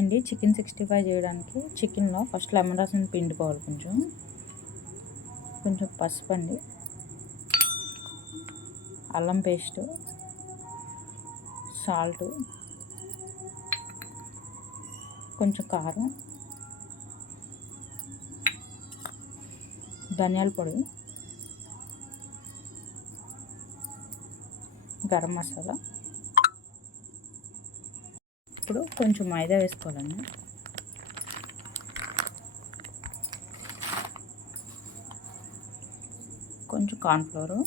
అండి chicken sixty five చేయడానికి చికెన్లో ఫస్ట్ లెమన్ రసం పిండుకోవాలి కొంచెం. కొంచెం పసుపు అండి. అల్లం పేస్ట్ సాల్టు కొంచెం కారం ధనియాల పొడి గరం మసాలా ఇప్పుడు కొంచెం మైదా వేసుకోవాలండి కొంచెం కార్న్ఫ్లోరు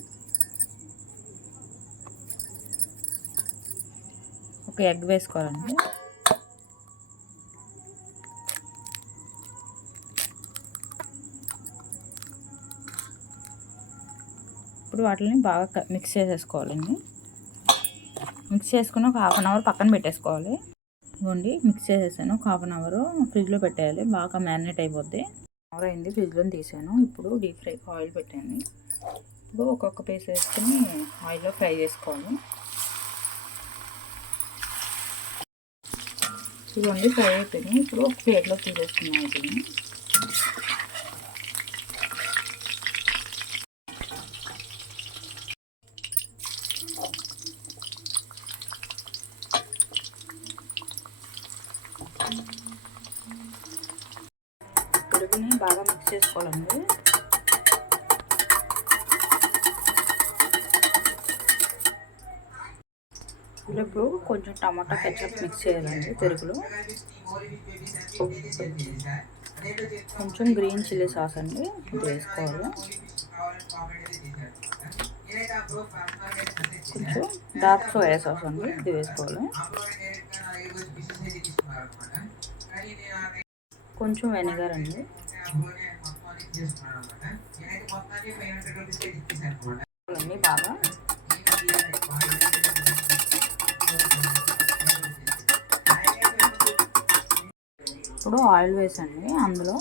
ఒక ఎగ్ వేసుకోవాలండి ఇప్పుడు వాటిని బాగా మిక్స్ చేసేసుకోవాలండి. మిక్స్ చేసుకుని ఒక హాఫ్ అన్ అవర్ పక్కన పెట్టేసుకోవాలి. ఇవ్వండి మిక్స్ చేసేసాను. ఒక హాఫ్ అన్ అవర్ ఫ్రిడ్జ్లో పెట్టేయాలి. బాగా మ్యారినేట్ అయిపోద్ది. అవర్ అయింది ఫ్రిడ్జ్లో తీసాను. ఇప్పుడు డీప్ ఫ్రై ఆయిల్ పెట్టాను ఇప్పుడు ఒక్కొక్క పీస్ వేసుకుని ఆయిల్లో ఫ్రై చేసుకోవాలి. ఇదిగోండి ఫ్రై అయిపోయింది. ఇప్పుడు ఒక ప్లేట్లో తీసేసుకున్నాను. పెరుగుని బాగా మిక్స్ చేసుకోవాలండి. ఇప్పుడు కొంచెం టమాటా కెచప్ మిక్స్ చేయాలండి పెరుగులో. కొంచెం గ్రీన్ చిల్లీ సాస్ అండి ఇది వేసుకోవాలి. కొంచెం డార్క్ సోయా సాస్ అండి ఇది వేసుకోవాలి. కొంచెం వెనిగర్ అండి బాగా. ఇప్పుడు ఆయిల్ వేసండి. అందులో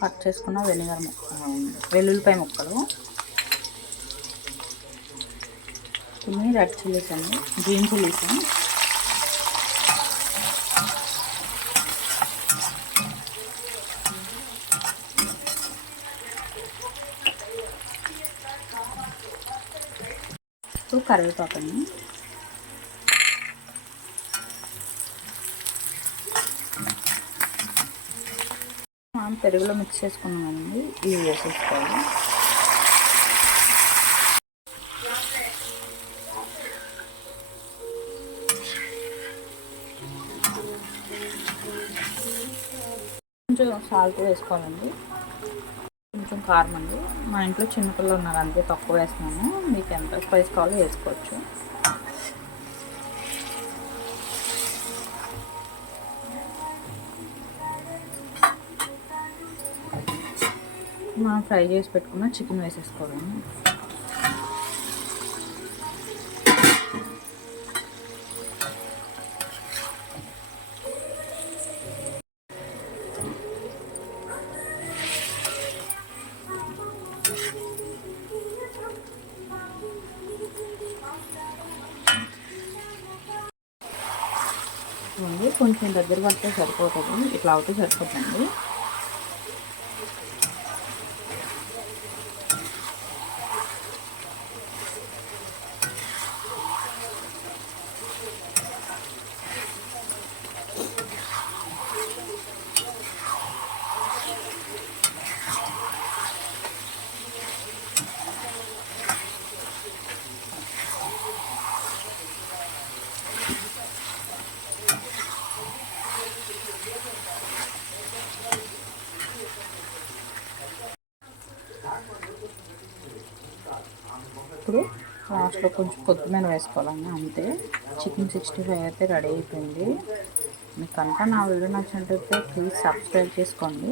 కట్ చేసుకున్న వెనిగర్ వెల్లుల్లిపాయ ముక్కలు. కొన్ని రెడ్ చిల్లీస్ అండి. గ్రీన్ చిల్లీస్ ఇప్పుడు కరివేపాకుని. మనం పెరుగులో మిక్స్ చేసుకున్నామండి ఇవి వేసేసుకోవాలి. కొంచెం సాల్ట్ వేసుకోవాలండి. కొంచెం కారం అండి. మా ఇంట్లో చిన్నపిల్లలు ఉన్నారు అందుకే తక్కువ వేస్తున్నాను. మీకు ఎంత స్పైస్ కావాలో వేసుకోవచ్చు. మనం ఫ్రై చేసి పెట్టుకున్న చికెన్ వేసేసుకోవాలి. ఉంది కొంచెం దగ్గర పడితే సరిపోతుంది. ఇట్లా అవుతే సరిపోతుంది. ఇప్పుడు లాస్ట్లో కొంచెం కొత్తిమీర వేసుకోవాలండి అంతే. చికెన్ సిక్స్టీ ఫైవ్ అయితే రెడీ అయిపోయింది. మీకంతా నా వీడియో నచ్చినట్టయితే ప్లీజ్ సబ్స్క్రైబ్ చేసుకోండి.